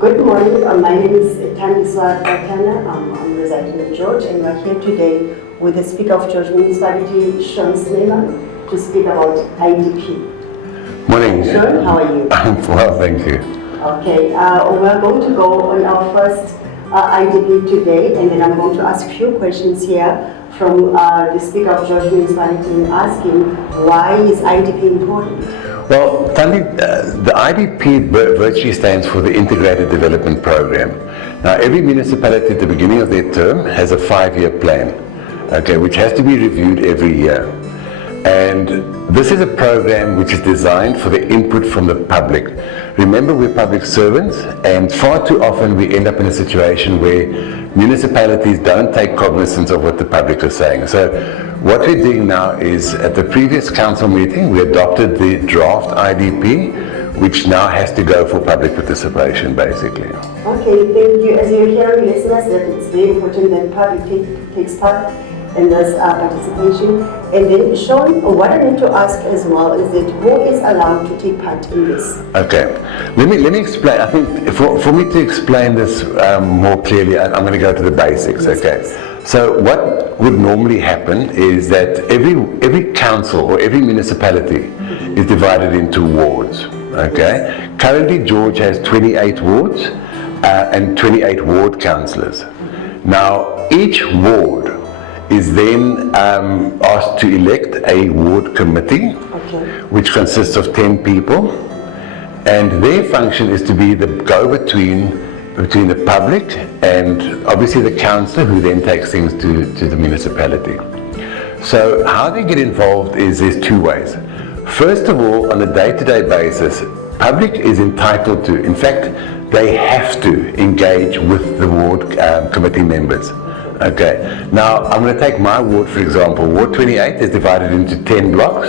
Good morning. My name is Taniswa Katana. I'm residing in George, and we're here today with the Speaker of George Municipality, Sean Snyman, to speak about IDP. Morning. Sean, how are you? I'm well, thank you. Okay, we're going to go on our first IDP today, and then I'm going to ask a few questions here from the Speaker of George Municipality, asking why is IDP important? Well, Tandi, the IDP virtually stands for the Integrated Development Program. Now, every municipality at the beginning of their term has a 5-year plan, okay, which has to be reviewed every year. And this is a program which is designed for the input from the public. Remember, we're public servants, and far too often we end up in a situation where municipalities don't take cognizance of what the public is saying. So what we're doing now is, at the previous council meeting, we adopted the draft IDP, which now has to go for public participation, basically. Okay, thank you. As you're hearing, listeners, that it's very important that public takes part in this participation. And then, Sean, what I need to ask as well is that who is allowed to take part in this? Okay, let me explain. I think for me to explain this more clearly, I'm going to go to the basics. Yes, okay. please. So what would normally happen is that every council or every municipality is divided into wards. Okay. Currently, George has 28 wards and 28 ward councillors. Now, each ward is then asked to elect a ward committee, which consists of 10 people, and their function is to be the go-between between the public and obviously the councillor, who then takes things to the municipality. So how they get involved is there's two ways. First of all, on a day-to-day basis, public is entitled to, in fact, they have to engage with the ward committee members. Okay, now I'm going to take my ward for example. Ward 28 is divided into 10 blocks,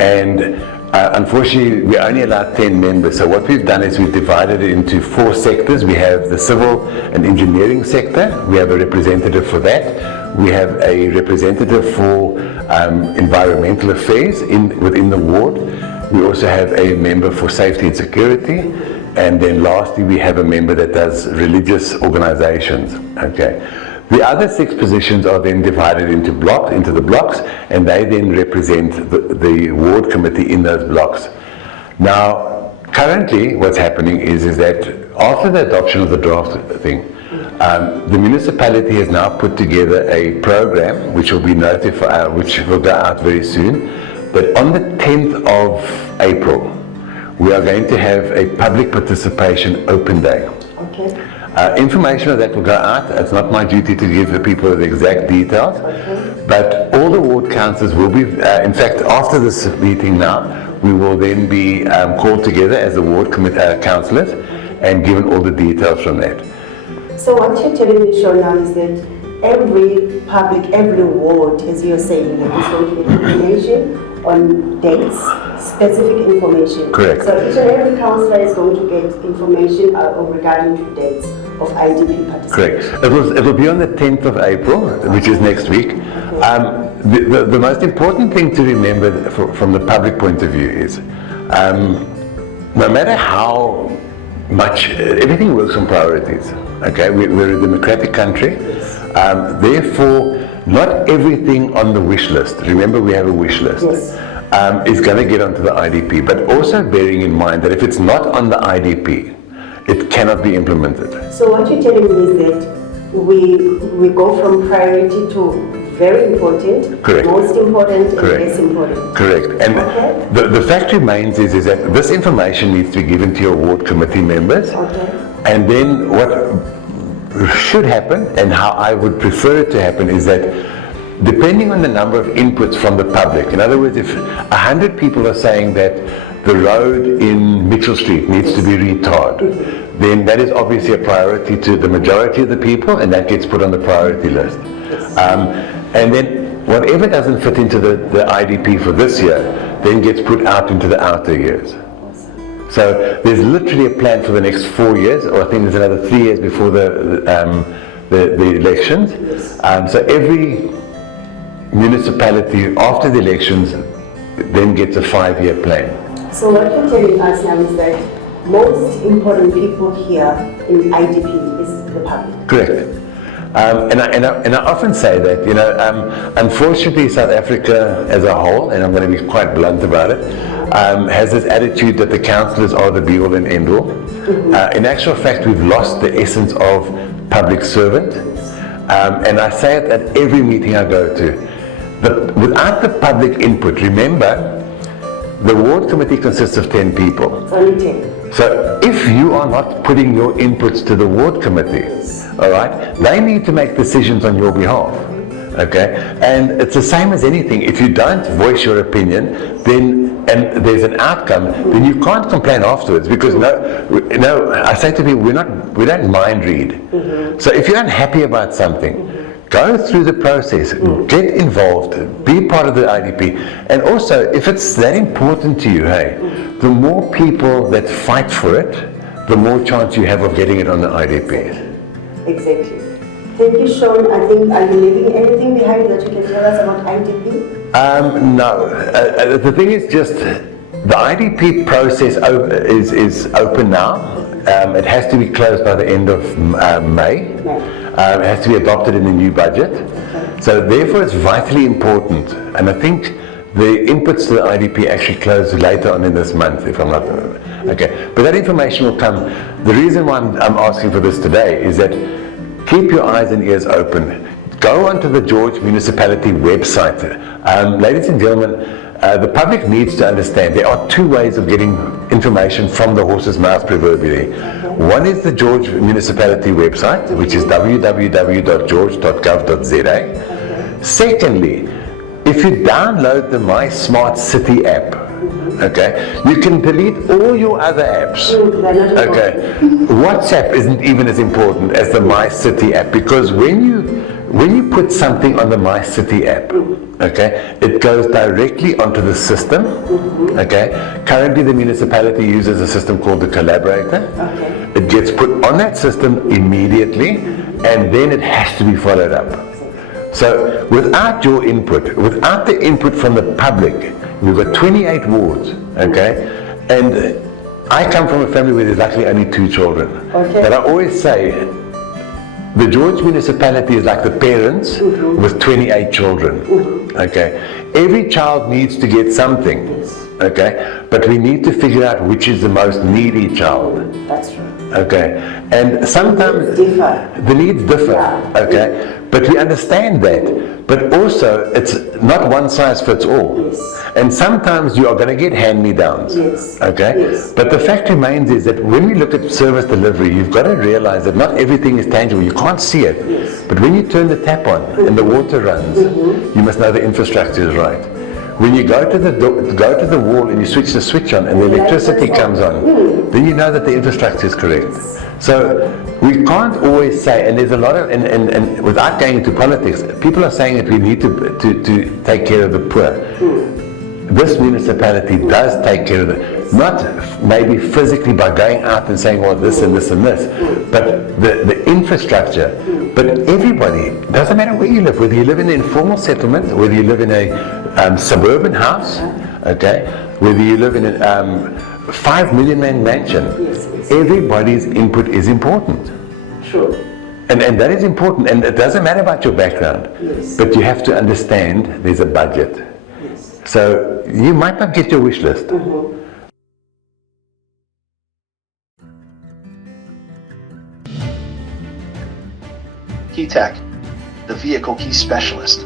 and unfortunately we only allow 10 members. So what we've done is we've divided it into 4 sectors. We have the civil and engineering sector. We have a representative for that. We have a representative for environmental affairs within the ward. We also have a member for safety and security. And then lastly, we have a member that does religious organizations. Okay. The other 6 positions are then divided into the blocks, and they then represent the ward committee in those blocks. Now, currently, what's happening is that after the adoption of the draft thing, the municipality has now put together a program which will be notified, which will go out very soon. But on the 10th of April, we are going to have a public participation open day. Okay. Information of that will go out. It's not my duty to give the people the exact details, but all the ward councillors will be, in fact, after this meeting now, we will then be called together as the ward councillors and given all the details from that. So what you're telling me, Sean, now is that every ward, as you're saying, that is going to get information on dates, specific information. Correct. So each and every councillor is going to get information regarding to dates of IDP participation. Correct. It will be on the 10th of April, which is next week. Okay. The most important thing to remember from the public point of view is, no matter how much, everything works on priorities. Okay, we're a democratic country. Therefore, not everything on the wish list, remember we have a wish list, is going to get onto the IDP, but also bearing in mind that if it's not on the IDP, it cannot be implemented. So what you're telling me is that we go from priority to very important, correct, most important, correct, and less important. Correct. And the fact remains is that this information needs to be given to your ward committee members, and then what should happen, and how I would prefer it to happen, is that depending on the number of inputs from the public, in other words, if 100 people are saying that the road in Mitchell Street needs to be retarred, then that is obviously a priority to the majority of the people, and that gets put on the priority list. And then whatever doesn't fit into the IDP for this year then gets put out into the outer years. So there's literally a plan for the next 4 years, or I think there's another 3 years before the elections. So every municipality after the elections then gets a 5-year plan. So what you're telling us now is that most important people here in IDP is the public. Correct. And I often say that, unfortunately South Africa as a whole, and I'm going to be quite blunt about it, has this attitude that the councillors are the be-all and end-all. In actual fact, we've lost the essence of public servant. And I say it at every meeting I go to. But without the public input, remember, the ward committee consists of 10 people. It's only 10. So if you are not putting your inputs to the ward committee, all right, they need to make decisions on your behalf. Okay, and it's the same as anything. If you don't voice your opinion, then and there's an outcome, then you can't complain afterwards, because no, I say to people, we don't mind read. So if you're unhappy about something, go through the process, get involved, be part of the IDP, and also if it's that important to you, hey, the more people that fight for it, the more chance you have of getting it on the IDP. Exactly. Thank you, Sean. I think, are you leaving anything behind that you can tell us about IDP? No. The thing is just, the IDP process is open now. It has to be closed by the end of May. It has to be adopted in the new budget. Okay. So therefore it's vitally important. And I think the inputs to the IDP actually close later on in this month, if I'm not... Okay. But that information will come. The reason why I'm asking for this today is that keep your eyes and ears open. Go onto the George Municipality website. Ladies and gentlemen, the public needs to understand there are two ways of getting information from the horse's mouth, proverbially. One is the George Municipality website, which is www.george.gov.za. Secondly, if you download the My Smart City app, okay, you can delete all your other apps. Okay, WhatsApp isn't even as important as the My City app, because when you put something on the My City app, okay, it goes directly onto the system. Okay, currently the municipality uses a system called the Collaborator. It gets put on that system immediately, and then it has to be followed up. So without your input, without the input from the public, we've got 28 wards, okay? And I come from a family where there's actually only 2 children. Okay. But I always say, the George Municipality is like the parents with 28 children, okay? Every child needs to get something, okay? But we need to figure out which is the most needy child. That's true. Okay, and sometimes the needs differ, okay, but we understand that, but also it's not one size fits all, and sometimes you are going to get hand-me-downs, okay, but the fact remains is that when we look at service delivery, you've got to realize that not everything is tangible. You can't see it, but when you turn the tap on and the water runs, you must know the infrastructure is right. When you go to the wall and you switch the switch on and the electricity comes on, then you know that the infrastructure is correct. So we can't always say, and there's a lot of, and without going into politics, people are saying that we need to take care of the poor. This municipality does take care of it, not maybe physically by going out and saying, well, this and this and this, but the infrastructure. But everybody, doesn't matter where you live, whether you live in an informal settlement, whether you live in a suburban house, okay, whether you live in a 5 million man mansion, everybody's input is important. Sure. And that is important, and it doesn't matter about your background, but you have to understand there's a budget. So you might not get your wish list. KeyTech, the vehicle key specialist.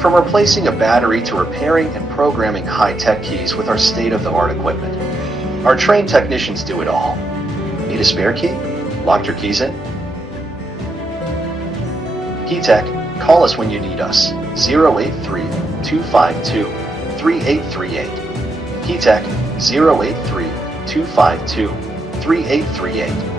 From replacing a battery to repairing and programming high-tech keys with our state-of-the-art equipment, our trained technicians do it all. Need a spare key? Locked your keys in? KeyTech, call us when you need us. 083-252-3838. KeyTech, 083-252-3838.